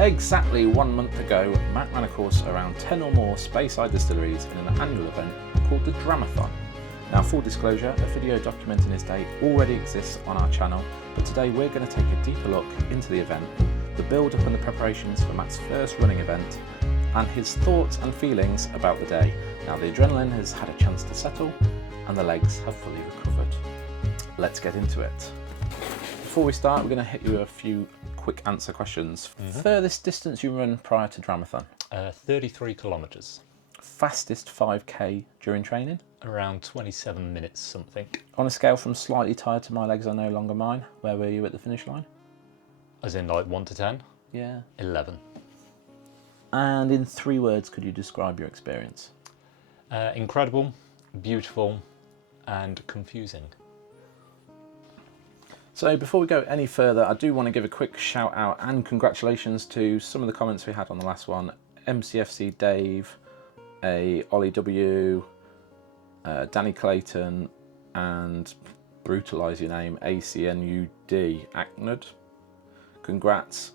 Exactly 1 month ago, Matt ran a course around 10 or more Speyside distilleries in an annual event called the Dramathon. Now, full disclosure, a video documenting this day already exists on our channel, but today we're going to take a deeper look into the event, the build-up and the preparations for Matt's first running event, and his thoughts and feelings about the day. Now, the adrenaline has had a chance to settle, and the legs have fully recovered. Let's get into it. Before we start, we're going to hit you with a few quick answer questions. Furthest distance you run prior to Dramathon? 33 kilometres. Fastest 5k during training? Around 27 minutes something. On a scale from slightly tired to my legs are no longer mine, where were you at the finish line? As in like 1 to 10? Yeah. 11. And in 3 words, could you describe your experience? Incredible, beautiful and confusing. So before we go any further, I do want to give a quick shout out and congratulations to some of the comments we had on the last one. MCFC Dave, Ollie W, Danny Clayton, and brutalise your name, ACNUD, Acnud. Congrats,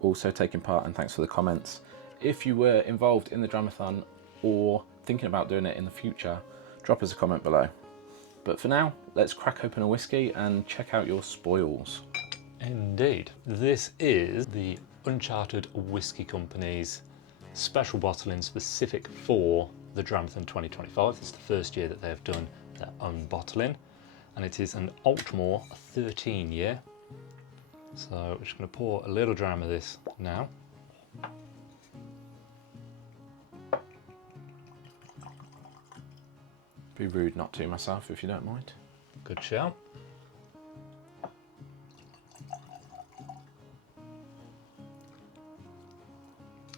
also taking part, and thanks for the comments. If you were involved in the Dramathon or thinking about doing it in the future, drop us a comment below. But for now, let's crack open a whiskey and check out your spoils. Indeed. This is the UnChartered Whisky Company's special bottling specific for the Dramathon 2025. It's the first year that they have done their own bottling, and it is an Aultmore 13 year. So we're just going to pour a little dram of this now. Be rude not to myself if you don't mind. Good shout.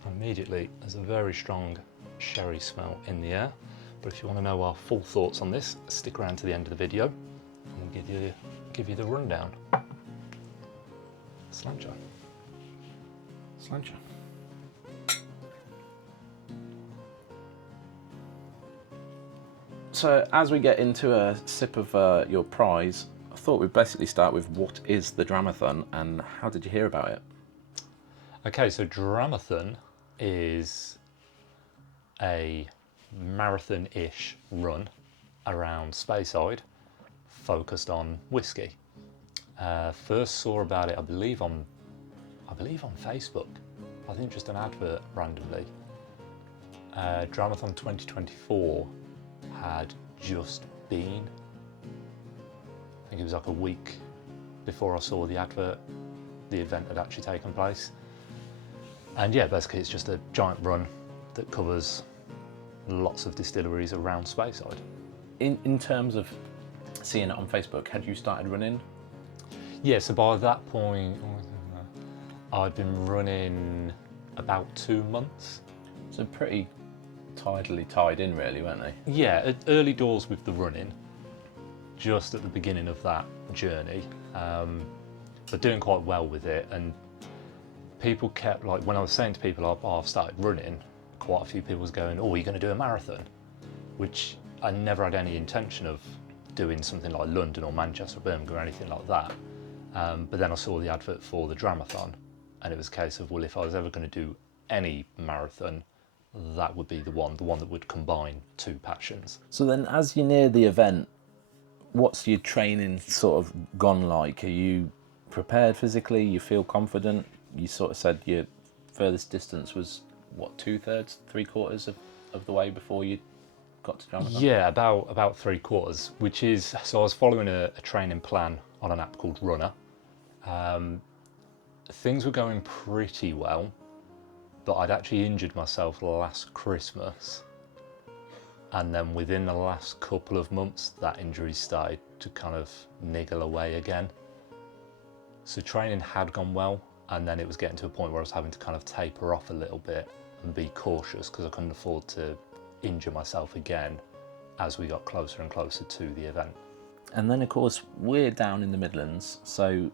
Immediately, there's a very strong sherry smell in the air. But if you want to know our full thoughts on this, stick around to the end of the video and we'll give you the rundown. Slancher. Slancher. So as we get into a sip of your prize, I thought we'd basically start with what is the Dramathon and how did you hear about it? Okay, so Dramathon is a marathon-ish run around Speyside focused on whiskey. First saw about it, I believe on Facebook. I think just an advert randomly. Dramathon 2024 had just been. I think it was like a week before I saw the advert, the event had actually taken place. And yeah, basically it's just a giant run that covers lots of distilleries around Speyside. In terms of seeing it on Facebook, had you started running? Yeah, so by that point, I'd been running about 2 months. So pretty tidally tied in really, weren't they? Yeah, early doors with the running, just at the beginning of that journey, but doing quite well with it. And people kept, like, when I was saying to people, oh, I've started running, quite a few people was going, oh, are you going to do a marathon? Which I never had any intention of doing something like London or Manchester or Birmingham or anything like that. But then I saw the advert for the Dramathon, and it was a case of, well, if I was ever going to do any marathon, that would be the one that would combine 2 passions. So then as you near the event, what's your training sort of gone like? Are you prepared physically? You feel confident? You sort of said your furthest distance was, what, 2/3, 3/4 of the way before you got to Dramathon? Yeah, about 3/4, which is, so I was following a training plan on an app called Runner. Things were going pretty well, but I'd actually injured myself last Christmas. And then within the last couple of months, that injury started to kind of niggle away again. So training had gone well, and then it was getting to a point where I was having to kind of taper off a little bit and be cautious because I couldn't afford to injure myself again as we got closer and closer to the event. And then of course we're down in the Midlands, so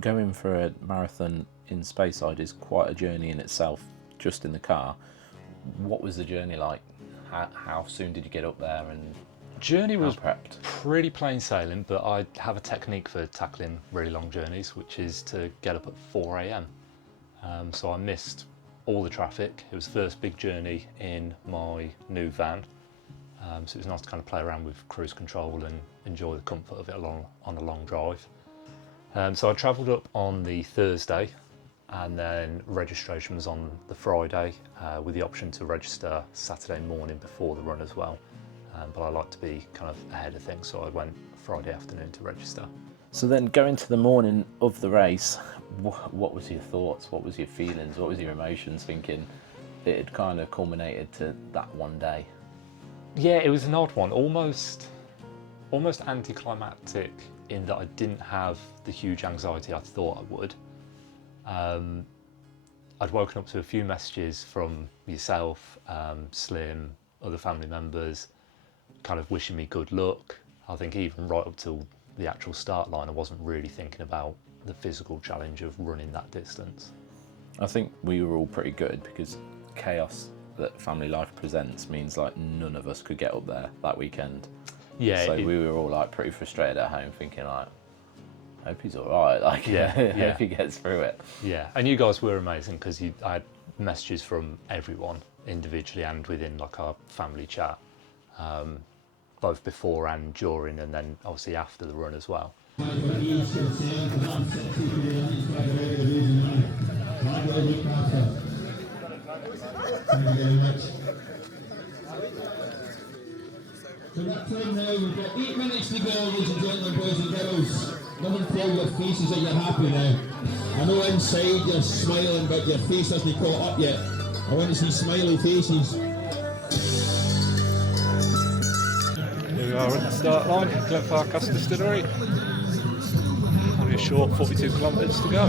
going for a marathon in Speyside is quite a journey in itself, just in the car. What was the journey like? How soon did you get up there, and journey was prepped? Pretty plain sailing, but I have a technique for tackling really long journeys, which is to get up at 4 a.m. So I missed all the traffic. It was the first big journey in my new van. So it was nice to kind of play around with cruise control and enjoy the comfort of it on a long drive. So I travelled up on the Thursday, and then registration was on the Friday, with the option to register Saturday morning before the run as well. But I like to be kind of ahead of things, so I went Friday afternoon to register. So then going to the morning of the race, what was your thoughts? What was your feelings? What was your emotions thinking it had kind of culminated to that one day? Yeah, it was an odd one, almost anticlimactic in that I didn't have the huge anxiety I thought I would. I'd woken up to a few messages from yourself, Slim, other family members, kind of wishing me good luck. I think even right up till the actual start line, I wasn't really thinking about the physical challenge of running that distance. I think we were all pretty good because chaos that family life presents means like none of us could get up there that weekend. Yeah. So we were all like pretty frustrated at home thinking like, I hope he's all right. Like, Yeah, I yeah. hope he gets through it. Yeah, and you guys were amazing because I had messages from everyone individually and within like our family chat, both before and during, and then obviously after the run as well. Thank you very much. So that time now, we've got 8 minutes to go, ladies and gentlemen, boys and girls. Come and tell your faces that you're happy now. I know inside you're smiling, but your face hasn't caught up yet. I want to see smiley faces. Here we are at the start line, Aultmore Distillery. Only a short 42 kilometres to go.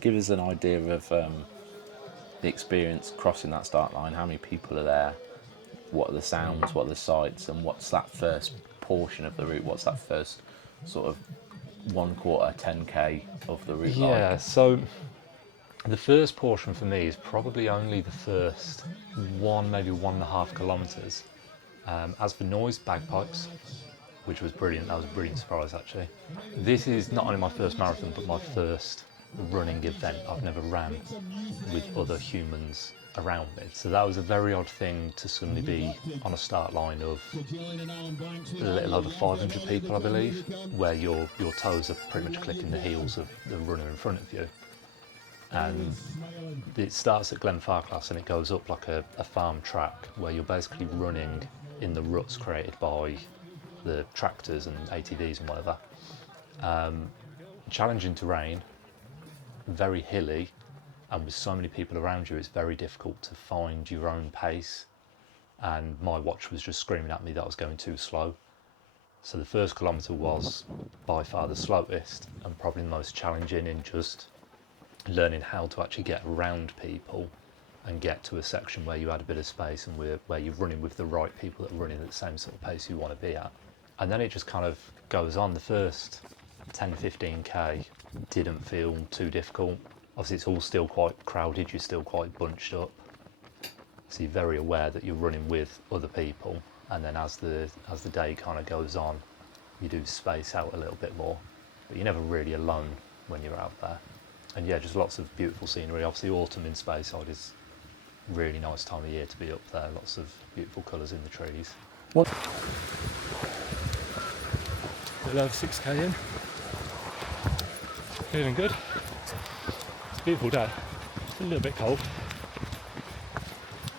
Give us an idea of the experience crossing that start line. How many people are there? What are the sounds? What are the sights? And what's that first portion of the route? What's that first sort of 1/4 10k of the route Yeah, like? so the first portion for me is probably only the first maybe 1.5 kilometres. As for noise, bagpipes, which was brilliant. That was a brilliant surprise actually. This is not only my first marathon, but my first running event. I've never ran with other humans around me, so that was a very odd thing to suddenly be on a start line of a little over 500 people, I believe, where your toes are pretty much clicking the heels of the runner in front of you. And it starts at Glenfarclas and it goes up like a farm track where you're basically running in the ruts created by the tractors and ATVs and whatever. Challenging terrain, very hilly, and with so many people around you, it's very difficult to find your own pace. And my watch was just screaming at me that I was going too slow. So the first kilometre was by far the slowest and probably the most challenging in just learning how to actually get around people and get to a section where you had a bit of space and where you're running with the right people that are running at the same sort of pace you want to be at. And then it just kind of goes on. The first 10-15k didn't feel too difficult. Obviously it's all still quite crowded, you're still quite bunched up, so you're very aware that you're running with other people, and then as the day kind of goes on you do space out a little bit more, but you're never really alone when you're out there. And yeah, just lots of beautiful scenery. Obviously autumn in Speyside is a really nice time of year to be up there, lots of beautiful colours in the trees. What? A little over 6k in. Feeling good. It's a beautiful day. It's a little bit cold,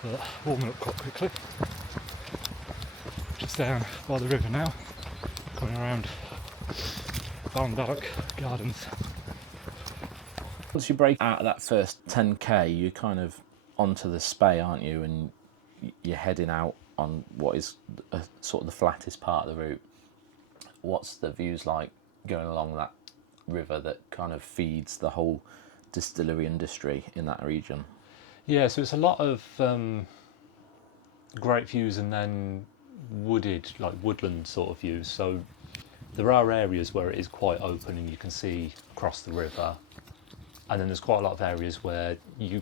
but warming up quite quickly. Just down by the river now, coming around Ballindarloch Gardens. Once you break out of that first 10k, you're kind of onto the Spey, aren't you? And you're heading out on what is sort of the flattest part of the route. What's the views like going along that river that kind of feeds the whole distillery industry in that region? Yeah, so it's a lot of great views and then wooded, like woodland sort of views. So there are areas where it is quite open and you can see across the river, and then there's quite a lot of areas where you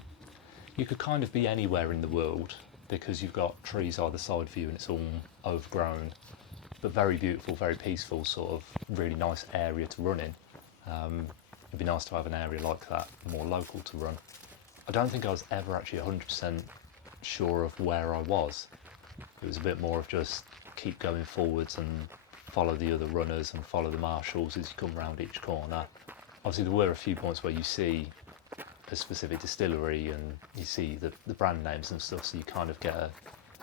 you could kind of be anywhere in the world because you've got trees either side of you and it's all overgrown, but very beautiful, very peaceful, sort of really nice area to run in. It'd be nice to have an area like that, more local to run. I don't think I was ever actually 100% sure of where I was. It was a bit more of just keep going forwards and follow the other runners and follow the marshals as you come around each corner. Obviously there were a few points where you see a specific distillery and you see the brand names and stuff, so you kind of get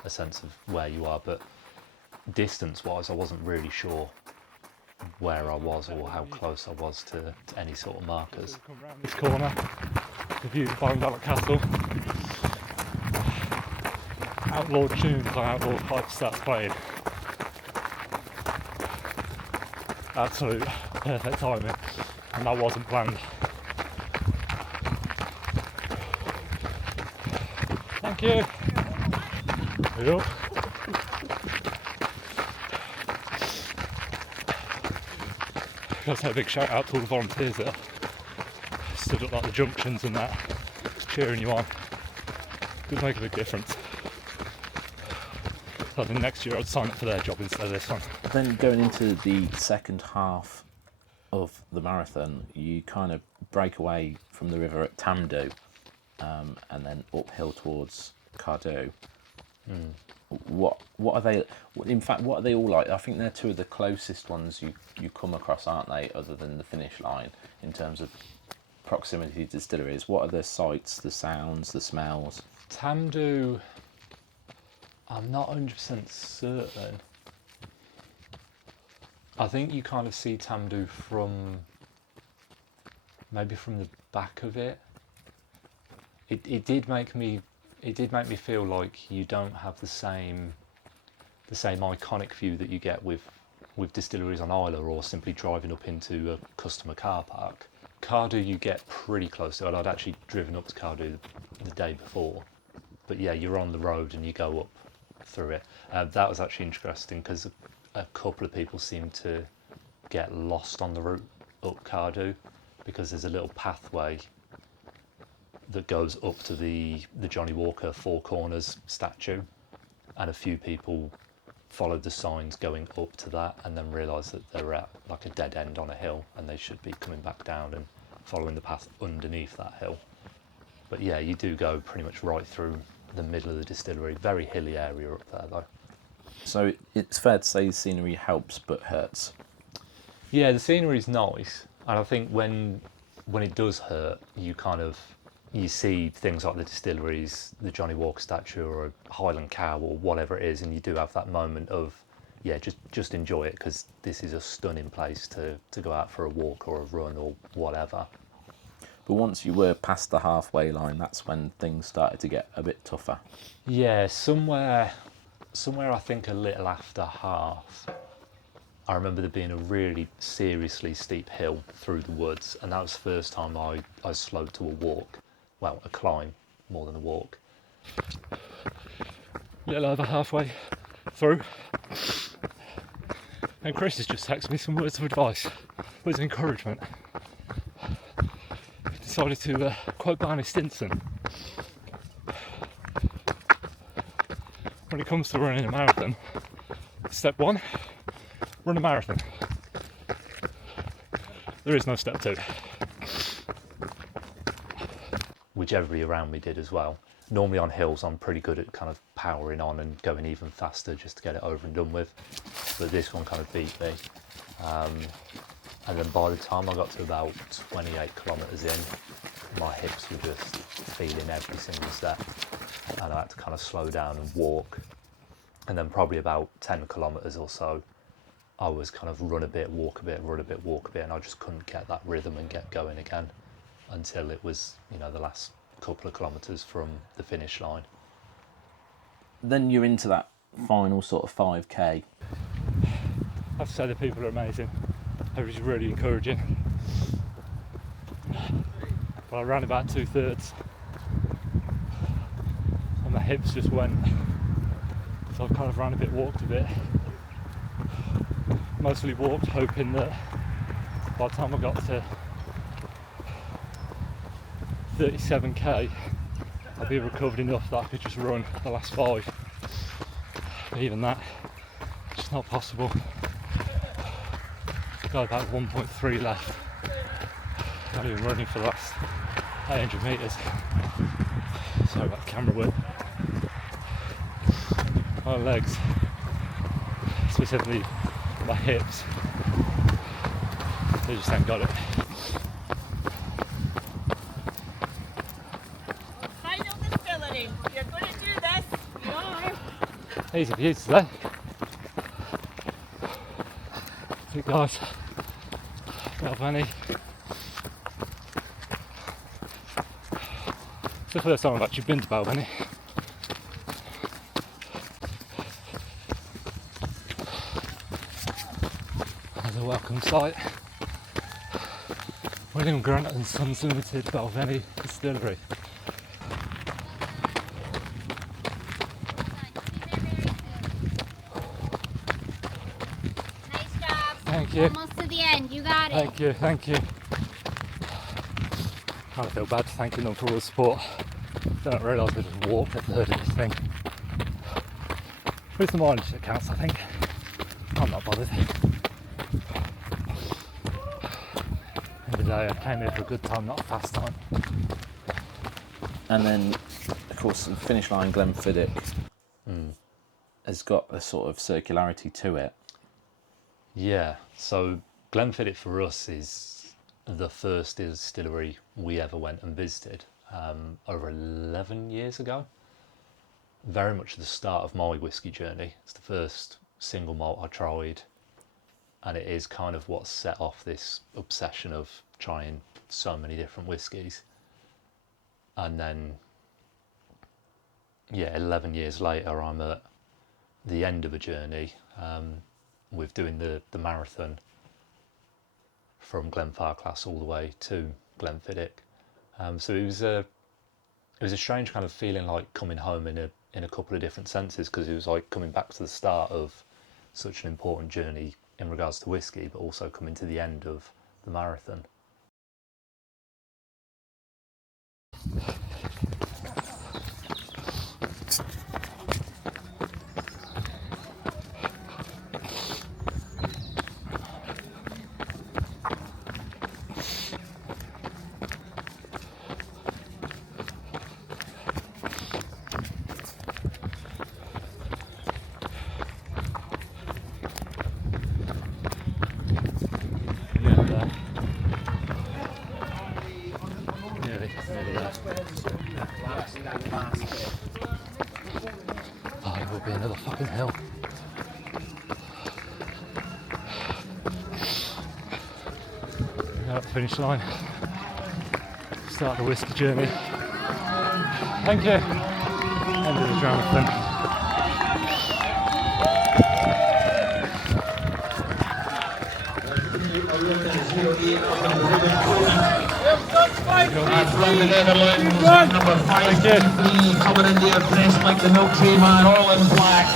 a sense of where you are, but distance wise I wasn't really sure where I was or how close I was to any sort of markers. Come round this corner, the view of Ballingallock Castle. Outlaw tunes on Outlaw Pipes starts playing. Absolute perfect timing, and that wasn't planned. Thank you. Yep. Gotta say a big shout out to all the volunteers that stood at like the junctions and that, cheering you on. Did make a big difference. So I think next year I'd sign up for their job instead of this one. Then going into the second half of the marathon, you kind of break away from the river at Tamdhu, and then uphill towards Cardew. What are they? In fact, what are they all like? I think they're two of the closest ones you come across, aren't they? Other than the finish line, in terms of proximity to distilleries. What are the sights, the sounds, the smells? Tamdhu, I'm not 100% certain. I think you kind of see Tamdhu maybe from the back of it. It did make me feel like you don't have the same iconic view that you get with distilleries on Isla or simply driving up into a customer car park. Cardew you get pretty close to it. I'd actually driven up to Cardew the day before, but yeah, you're on the road and you go up through it. That was actually interesting because a couple of people seemed to get lost on the route up Cardew because there's a little pathway that goes up to the Johnny Walker Four Corners statue, and a few people followed the signs going up to that and then realised that they're at like a dead end on a hill and they should be coming back down and following the path underneath that hill. But yeah, you do go pretty much right through the middle of the distillery. Very hilly area up there though. So it's fair to say the scenery helps but hurts. Yeah, the scenery's nice, and I think when it does hurt, you see things like the distilleries, the Johnny Walker statue or a Highland cow or whatever it is, and you do have that moment of, yeah, just enjoy it because this is a stunning place to go out for a walk or a run or whatever. But once you were past the halfway line, that's when things started to get a bit tougher. Yeah, somewhere I think a little after half, I remember there being a really seriously steep hill through the woods, and that was the first time I slowed to a walk. Well, a climb more than a walk. Little over halfway through, and Chris has just texted me some words of advice, words of encouragement. He decided to quote Barney Stinson. When it comes to running a marathon, step one, run a marathon. There is no step two. Which everybody around me did as well. Normally on hills I'm pretty good at kind of powering on and going even faster just to get it over and done with, but this one kind of beat me. And then by the time I got to about 28 kilometres in, my hips were just feeling every single step, and I had to kind of slow down and walk. And then probably about 10 kilometres or so, I was kind of run a bit, walk a bit, run a bit, walk a bit, and I just couldn't get that rhythm and get going again until it was, the last couple of kilometres from the finish line. Then you're into that final sort of 5k. I have to say the people are amazing. Everybody's really encouraging. But I ran about 2/3 and my hips just went. So I kind of ran a bit, walked a bit. Mostly walked, hoping that by the time I got to 37k, I'll be recovered enough that I could just run the last 5. But even that, it's just not possible. I've got about 1.3 left. Not even running for the last 800 metres. Sorry about the camera work. My legs, specifically my hips, they just ain't got it. Final Distillery, you're going to do this. You are. Easy views today. See guys, Balvenie. It's the first time I've actually been to Balvenie. As a welcome site. William Grant and Sons Limited, Balvenie Distillery. Nice job. Thank you. Almost to the end. You got it. Thank you, thank you. Kind of feel bad thanking them for all the support. Don't realise I just walked a third of this thing. But it's the mileage that counts, I think. I'm not bothered. End of the day, I came here for a good time, not a fast time. And then, of course, the finish line, Glenfiddich, has got a sort of circularity to it. Yeah, so Glenfiddich for us is the first distillery we ever went and visited over 11 years ago. Very much the start of my whiskey journey. It's the first single malt I tried, and it is kind of what set off this obsession of trying so many different whiskies. And then, yeah, 11 years later, I'm at the end of a journey with doing the marathon from Glenfarclas all the way to Glenfiddich. So it was a strange kind of feeling, like coming home in a couple of different senses, because it was like coming back to the start of such an important journey in regards to whiskey, but also coming to the end of the marathon. Oh, it will be another fucking hill. Now at the finish line. Start the whiskey journey. Thank you. End of the Dramathon. From the Netherlands, number 553, coming in there dressed like the milk tray man, all in black.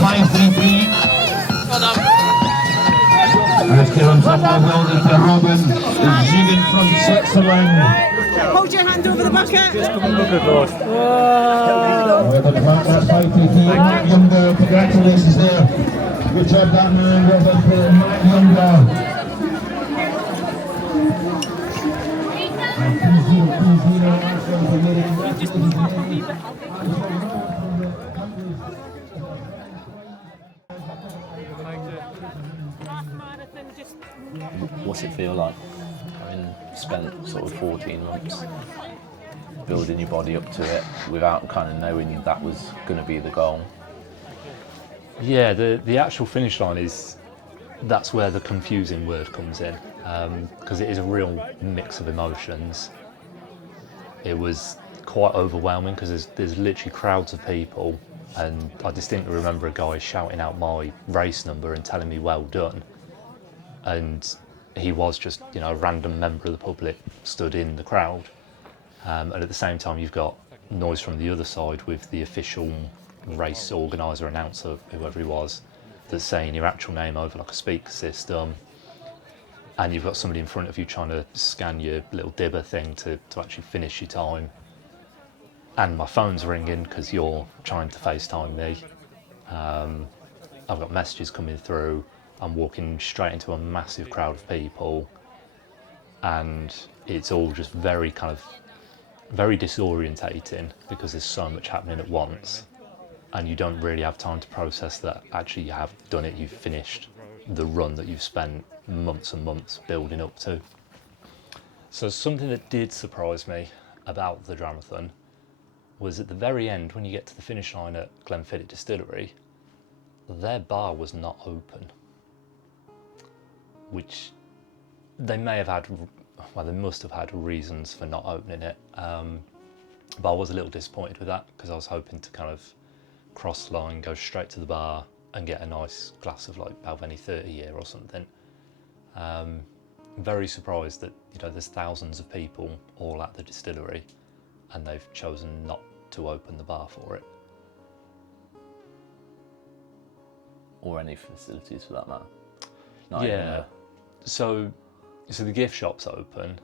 533. Let's give him some more well done to Robin. Ziegen from Switzerland. Hold your hand over the bucket. Good lord. That's 533. Matt Younger, congratulations there. Good job, that man. Well done to Matt Younger. What's it feel like? Having spent sort of 14 months building your body up to it without kind of knowing that was going to be the goal. Yeah, the actual finish line that's where the confusing word comes in, because it is a real mix of emotions. It was quite overwhelming because there's literally crowds of people, and I distinctly remember a guy shouting out my race number and telling me well done, and he was just, you know, a random member of the public stood in the crowd, and at the same time you've got noise from the other side with the official race organiser, announcer, whoever he was, that's saying your actual name over like a speaker system, and you've got somebody in front of you trying to scan your little dibber thing to actually finish your time. and my phone's ringing because you're trying to FaceTime me. I've got messages coming through. I'm walking straight into a massive crowd of people, and it's all just very disorientating because there's so much happening at once, and you don't really have time to process that actually you have done it, you've finished the run that you've spent months and months building up to. So something that did surprise me about the Dramathon was at the very end, when you get to the finish line at Glenfiddich Distillery, their bar was not open, which they may have had, well, they must have had reasons for not opening it, but I was a little disappointed with that because I was hoping to kind of cross the line, go straight to the bar and get a nice glass of like Balvenie 30 year or something. Very surprised that, you know, there's thousands of people all at the distillery and they've chosen not to open the bar for it. Or any facilities for that matter. Not even Yeah, so the gift shop's open,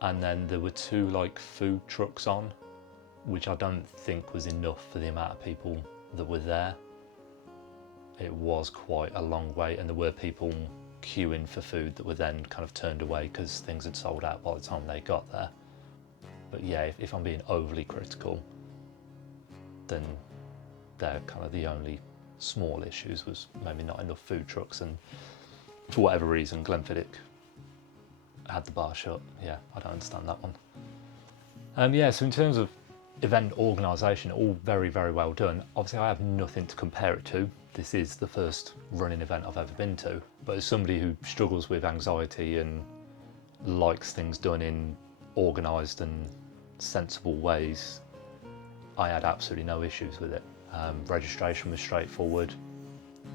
and then there were 2 like food trucks on, which I don't think was enough for the amount of people that were there. It was quite a long wait, and there were people queuing for food that were then kind of turned away because things had sold out by the time they got there. But yeah, if I'm being overly critical, then they're kind of the only small issues, was maybe not enough food trucks, and for whatever reason Glenfiddich had the bar shut. Yeah, I don't understand that one. Yeah, so in terms of event organisation, all very, very well done. Obviously I have nothing to compare it to. This is the first running event I've ever been to, but as somebody who struggles with anxiety and likes things done in organised and sensible ways, I had absolutely no issues with it. Registration was straightforward.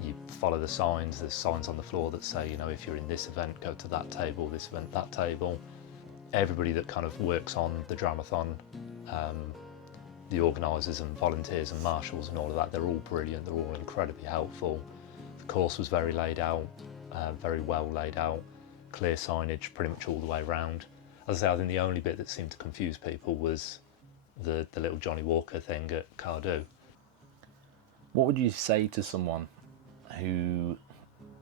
You follow the signs. There's signs on the floor that say, you know, if you're in this event, go to that table, this event, that table. Everybody that kind of works on the Dramathon, the organisers and volunteers and marshals and all of that, they're all brilliant. They're all incredibly helpful. The course was very laid out, very well laid out, clear signage pretty much all the way around. As I say, I think the only bit that seemed to confuse people was the little Johnny Walker thing at Cardew. What would you say to someone who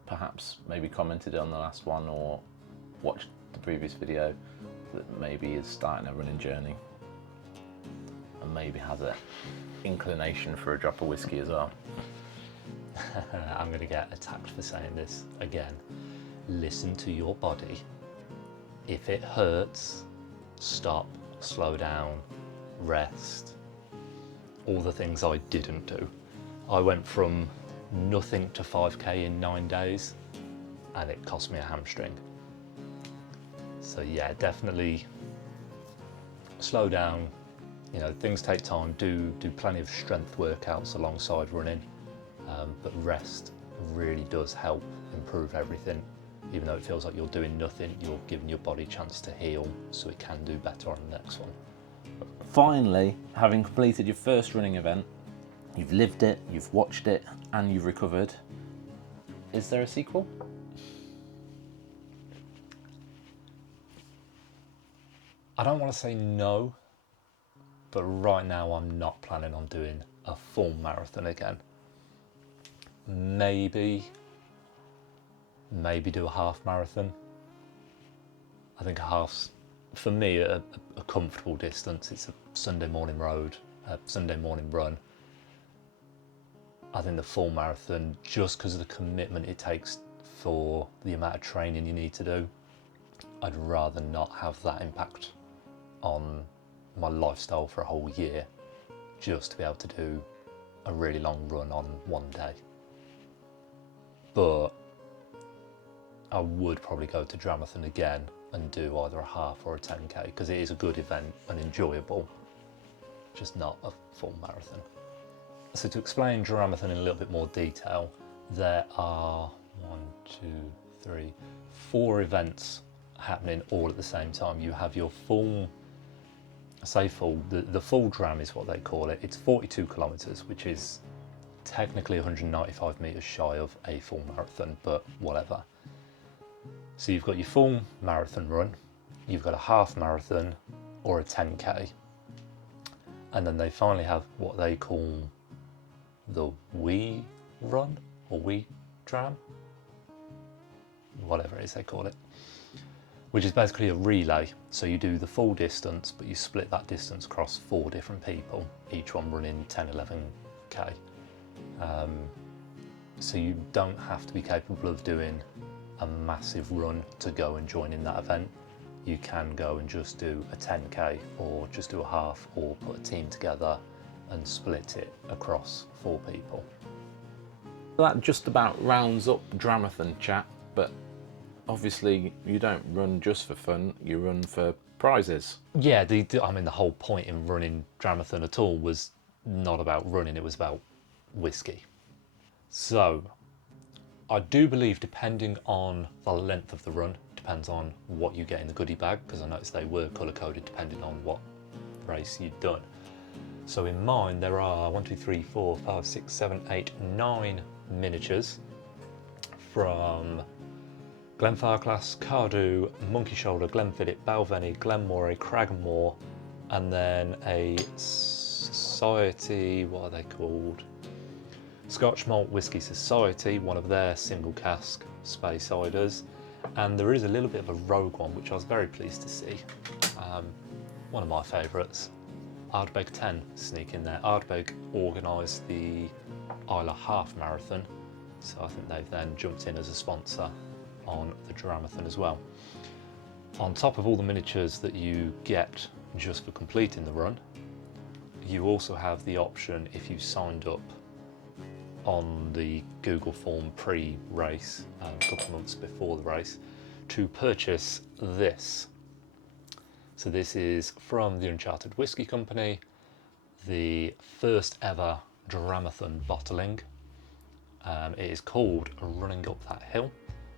perhaps maybe commented on the last one or watched the previous video that maybe is starting a running journey and maybe has an inclination for a drop of whiskey as well? I'm going to get attacked for saying this again. Listen to your body. If it hurts, stop, slow down, rest. All the things I didn't do. I went from nothing to 5k in 9 days, and it cost me a hamstring. So yeah, definitely slow down. You know, things take time. Do plenty of strength workouts alongside running, but rest really does help improve everything. Even though it feels like you're doing nothing, you're giving your body a chance to heal so it can do better on the next one. Finally, having completed your first running event, you've lived it, you've watched it, and you've recovered. Is there a sequel? I don't want to say no, but right now I'm not planning on doing a full marathon again. Maybe do a half marathon. I think a half's, for me, a comfortable distance. It's a Sunday morning road, a Sunday morning run. I think the full marathon, just because of the commitment it takes for the amount of training you need to do, I'd rather not have that impact on my lifestyle for a whole year just to be able to do a really long run on one day. But I would probably go to Dramathon again and do either a half or a 10k, because it is a good event and enjoyable, just not a full marathon. So to explain Dramathon in a little bit more detail, there are 4 events happening all at the same time. You have your full, I say full, the full Dram is what they call it. It's 42 kilometres, which is technically 195 metres shy of a full marathon, but whatever. So you've got your full marathon run, you've got a half marathon or a 10k. And then they finally have what they call the wee run or wee dram, whatever it is they call it, which is basically a relay. So you do the full distance, but you split that distance across 4 different people, each one running 10, 11k. So you don't have to be capable of doing a massive run to go and join in that event. You can go and just do a 10k or just do a half, or put a team together and split it across 4 people. That just about rounds up Dramathon chat, but obviously you don't run just for fun, you run for prizes. Yeah, I mean the whole point in running Dramathon at all was not about running, it was about whiskey. So I do believe, depending on the length of the run, depends on what you get in the goodie bag, because I noticed they were colour coded depending on what race you'd done. So in mine there are 1, 2, 3, 4, 5, 6, 7, 8, 9 miniatures from Glenfarclas, Cardew, Monkey Shoulder, Glenfiddich, Balvenie, Glenmoray, Cragmore, and then a society, what are they called? Scotch Malt Whisky Society, one of their single cask space ciders, and there is a little bit of a rogue one which I was very pleased to see. One of my favourites, Ardbeg 10 sneak in there. Ardbeg organised the Isla Half Marathon, so I think they've then jumped in as a sponsor on the Dramathon as well. On top of all the miniatures that you get just for completing the run, you also have the option, if you signed up on the Google form pre-race, a couple of months before the race, to purchase this. So this is from the UnChartered Whisky Company, the first ever Dramathon bottling. It is called Running Up That Hill.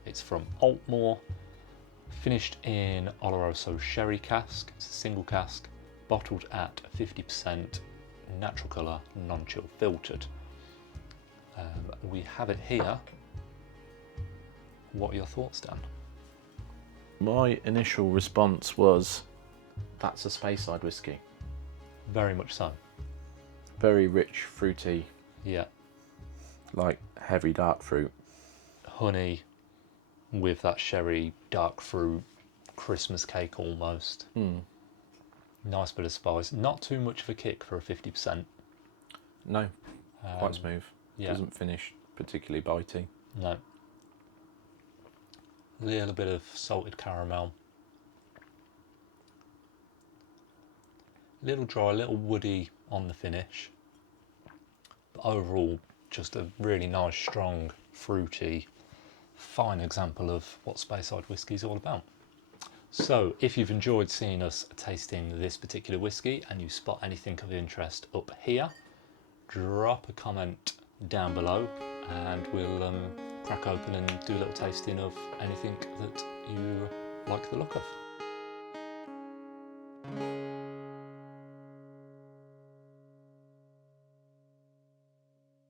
It's from Aultmore, finished in oloroso sherry cask. It's a single cask, bottled at 50% natural colour, non-chill filtered. We have it here. What are your thoughts, Dan? My initial response was, that's a Speyside whiskey. Very much so. Very rich, fruity, Yeah. like heavy dark fruit. Honey with that sherry, dark fruit, Christmas cake almost. Nice bit of spice. Not too much of a kick for a 50%. No, quite smooth. Yeah. Doesn't finish particularly bitey. No. Little bit of salted caramel. Little dry, little woody on the finish. But overall, just a really nice, strong, fruity, fine example of what Speyside whiskey is all about. So, if you've enjoyed seeing us tasting this particular whiskey and you spot anything of interest up here, drop a comment down below and we'll crack open and do a little tasting of anything that you like the look of.